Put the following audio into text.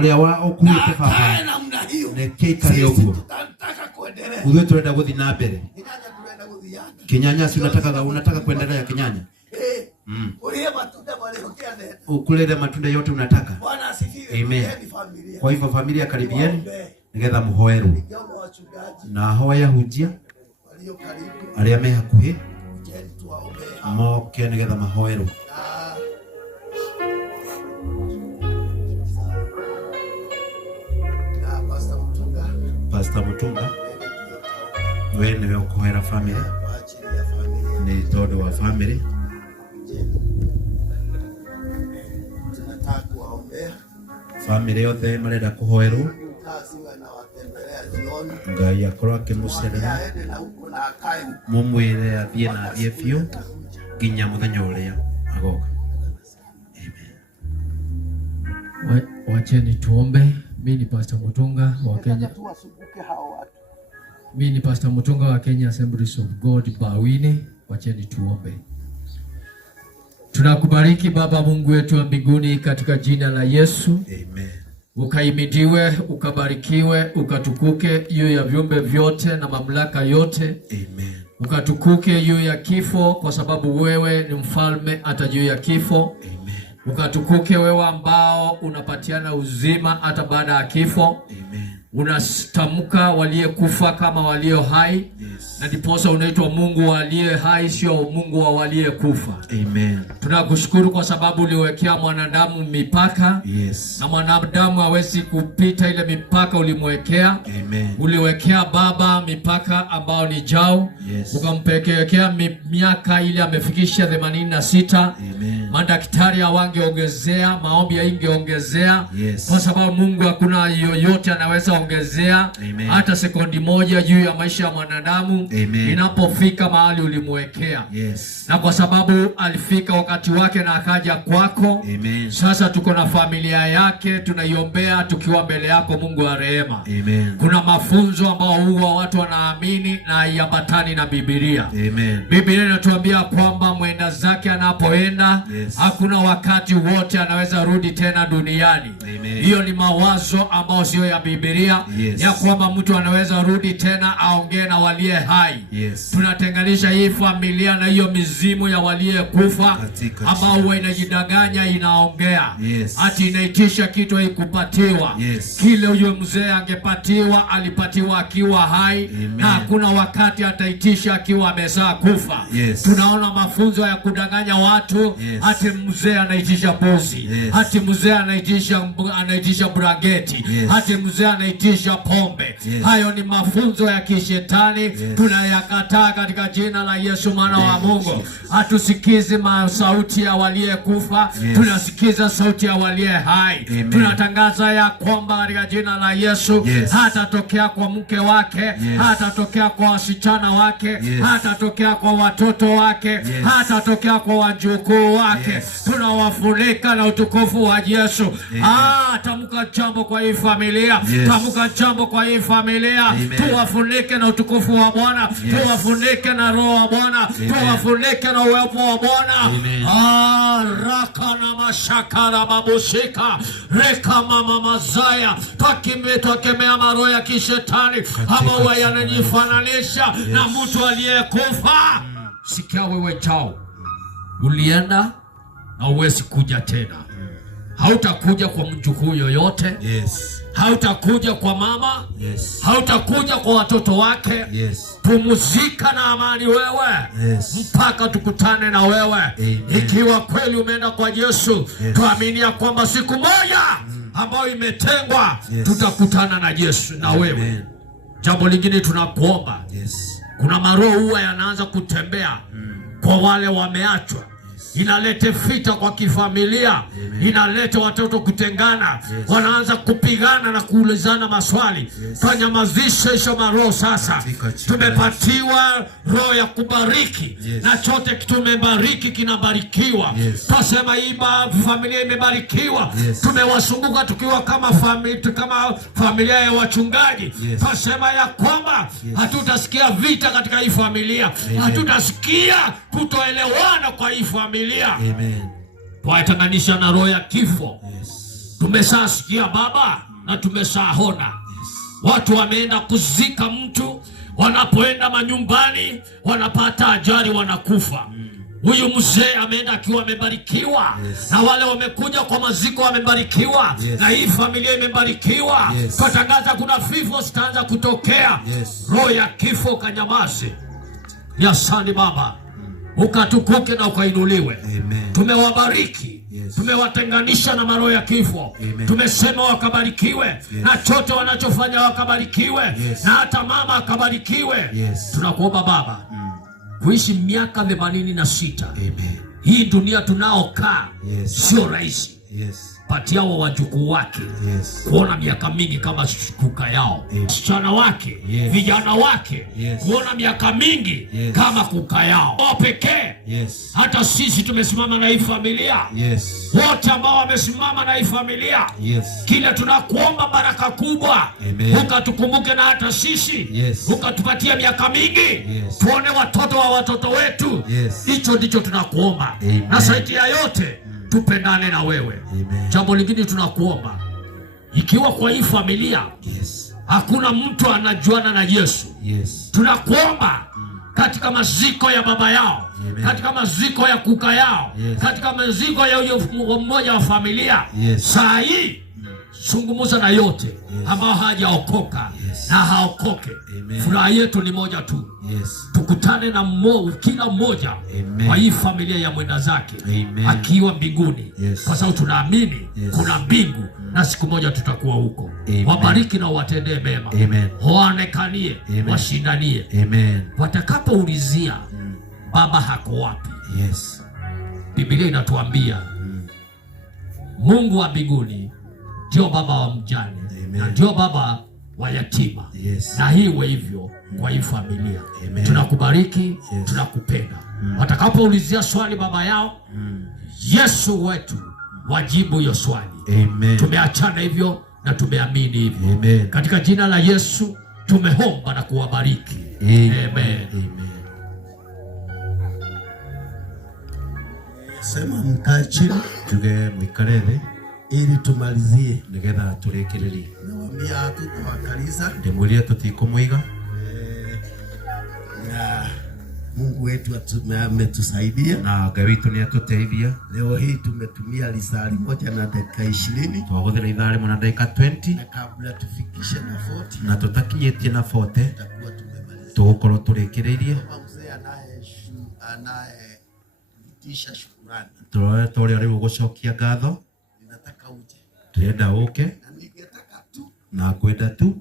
Wale wa okuite papa. Nekeka yogo. Uwe tunaenda kuthi na mbere. Kinyanya si unataka kuendelea kinyanya. Ukulele matunda yote unataka. Bwana asifiwe. Amen. Kwa hivyo familia karibieni nigetha muhoeru. Na hoya hujia aria me hakuhi moke nigetha mahoeru. Pastor Mutunga wene ukuhera family ni todo wa family. Family yote marenda kuhoeru Ngai akorwo akimucerera mumwire athie na athie biu nginya muthenya uria agoka. Amen. Wacheni tuombe. Mimi ni Pastor Mutunga wa Kenya. Mimi ni Pastor Mutunga wa Kenya Assemblies of God Bawini. Wacheni tuombe. Tunakubariki Baba Mungu wetu wa mbinguni katika jina la Yesu. Amen. Ukaimidiwe, ukabarikiwe, ukatukuke juu ya viumbe vyote na mamlaka yote. Amen. Ukatukuke juu ya kifo kwa sababu wewe ni mfalme hata juu ya kifo. Amen. Ukatukuke wewe ambao unapatiana uzima hata baada ya kifo. Amen. Unatamka waliyekufa kama walio hai. Yes. Na ndiposa unaitwa Mungu waliye hai, sio Mungu wa waliyekufa. Amen. Tunakushukuru kwa sababu uliwekea mwanadamu mipaka. Yes. Na mwanadamu hawezi kupita ile mipaka ulimwekea. Amen. Uliwekea Baba mipaka ambao ni jao. Yes. Ukampekea miaka ile amefikisha 86. Amen. Madaktari hawangeongezea, maombi haingeongezea. Yes. Kwa sababu Mungu hakuna yoyote anaweza ongezea. Amen. Hata sekundi moja juu ya maisha ya mwanadamu. Amen. Inapofika mahali ulimwekea. Yes. Na kwa sababu alifika wakati wake na akaja kwako. Amen. Sasa tuko na familia yake tunaiombea tukiwa mbele yako Mungu wa rehema. Amen. Kuna mafunzo ambao huwa watu wanaamini na haiambatani na Biblia. Amen. Biblia inatuambia kwamba mwenda zake anapoenda, yes, hakuna wakati wote anaweza rudi tena duniani. Amen. Hiyo ni mawazo ambao sio ya Biblia. Yes. Ya kwamba mtu anaweza rudi tena aongee na walie hai. Yes. Tunatenganisha hii familia na hiyo mizimu ya walie kufa ambao huwa inajidanganya inaongea. Yes. Ati inaitisha kitu haikupatiwa. Yes. Kile huyo mzee angepatiwa alipatiwa akiwa hai. Amen. Na hakuna wakati ataitisha akiwa amezaa kufa. Yes. Tunaona mafunzo ya kudanganya watu. Yes. Ati mzee anaitisha bozi. Yes. Ati mzee anaitisha brageti. Yes. Ati mzee anaitisha pombe. Yes. Hayo ni mafunzo ya kishetani. Yes. Tunayakataa katika jina la Yesu mwana wa Mungu. Hatusikizi sauti ya walie kufa. Yes. Tunasikiza sauti ya walie hai. Amen. Tunatangaza ya kwamba katika jina la Yesu. Yes. Hatatokea kwa mke wake. Yes. Hatatokea kwa wasichana wake. Yes. Hatatokea kwa watoto wake. Yes. Hatatokea kwa wajukuu wake. Yes. Tunawafunika na utukufu wa Yesu. Tamka jambo kwa hii familia. Yes. Tamka jambo kwa hii familia. Amen. Tuwafunike na utukufu wa Bwana. Yes. Tuwafunike na roho wa Bwana. Tuwafunike na uwepo wa Bwana. Raka na mashakara babushika. Reka mama mazaya. Twakemea maroho ya kishetani ambao yanajifananisha na mtu aliyekufa. Sikia wewe chao. Ulienda na uwezi kuja tena. Hautakuja kwa mjukuu yoyote. Yes. Hautakuja kwa mama. Yes. Hautakuja kwa watoto wake. Yes. Pumzika na amani wewe. Yes. Mpaka tukutane na wewe. Amen. Ikiwa kweli umeenda kwa Yesu. Yes. Tuamini ya kwamba siku moja ambayo imetengwa. Yes. Tutakutana na Yesu na wewe. Jambo lingine tunakuomba. Yes. Kuna maroho huwa yanaanza kutembea kwa wale wameachwa. Inalete vita kwa kifamilia. Amen. Inalete watoto kutengana. Yes. Wanaanza kupigana na kuulizana maswali. Yes. Tunyamazishe hizo maroho sasa. Tumepatiwa roho ya kubariki. Yes. Na chote tumebariki kinabarikiwa. Yes. Tusema hii familia imebarikiwa. Yes. Tumewasumbuka tukiwa kama familia ya wachungaji. Yes. Tusema ya kwamba hatutasikia vita katika hii familia. Amen. Hatutasikia kutoelewana kwa hii familia. Amen. Tuwatenganisha na roho ya kifo. Yes. Tumeshasikia Baba na tumeshaona. Watu wameenda kuzika mtu, wanapoenda manyumbani wanapata ajali, wanakufa. Huyu mzee ameenda akiwa amebarikiwa, na wale wamekuja kwa maziko wamebarikiwa, na hii familia imebarikiwa. Tutangaza kuna vifo zitaanza kutokea. Roho ya kifo kanyamaze. Ni asante Baba, ukatukuke na ukainuliwe. Tumewabariki. Tumewatenganisha na maroho ya kifo. Tumesema wakabarikiwe, na chote wanachofanya wakabarikiwe, na hata mama akabarikiwe. Tunakuomba Baba, kuishi miaka 86. Hii dunia tunaokaa sio rahisi. Patia wa wajukuu wake kuona miaka mingi kama kuka yao, msichana wake, vijana wake kuona miaka mingi kama kuka yao. Wa pekee, hata sisi tumesimama na hii familia, wote ambao wamesimama na hii familia, kile tunakuomba baraka kubwa, ukatukumbuke na hata sisi, ukatupatia miaka mingi, tuone watoto wa watoto wetu. Hicho ndicho tunakuomba, na zaidi ya yote tupendane na wewe. Jambo lingine tunakuomba, ikiwa kwa hii familia hakuna mtu anajuana na Yesu, tunakuomba katika maziko ya baba yao, katika maziko ya kuka yao, katika maziko ya huyo mmoja wa familia, saa hii zungumza na yote ambao hajaokoka na haokoke. Furaha yetu ni moja tu, tukutane na kila mmoja wa hii familia ya mwenda zake akiwa mbinguni, kwa sababu tunaamini kuna mbingu na siku moja tutakuwa huko. Wabariki na watendee mema, waonekanie, washindanie. Watakapoulizia baba hako wapi, Biblia inatuambia Mungu wa mbinguni ndio baba wa mjane, na ndio baba wa yatima. Na hii iwe hivyo kwa hii familia. Tunakubariki, tunakupenda. Watakapoulizia swali baba yao, Yesu wetu wajibu hiyo swali. Tumeachana hivyo na tumeamini hivyo. Katika jina la Yesu tumeomba na kuwabariki. Amen. Sema mkae chini, tuge mwikarere ili tumalizie. Nigetha turekererie. Nawaambia hatutawakaliza. Ndemulia tutikumwiga. Na Mungu wetu ametusaidia, na Ngai witu ni atuteithia. Leo hii tumetumia lisali moja na dakika 20. Twahuthira ithaa rimwe na dakika 20. Na kabla tufikishe na 40, na tutakinyitie na 40, tutakuwa tumemaliza. Tugukorwo turekereirie. Mzee anayetisha shukrani, turi ari gucokia ngatho. Ninataka uje. Turenda uke. Na ningetaka tu. Na kwenda tu.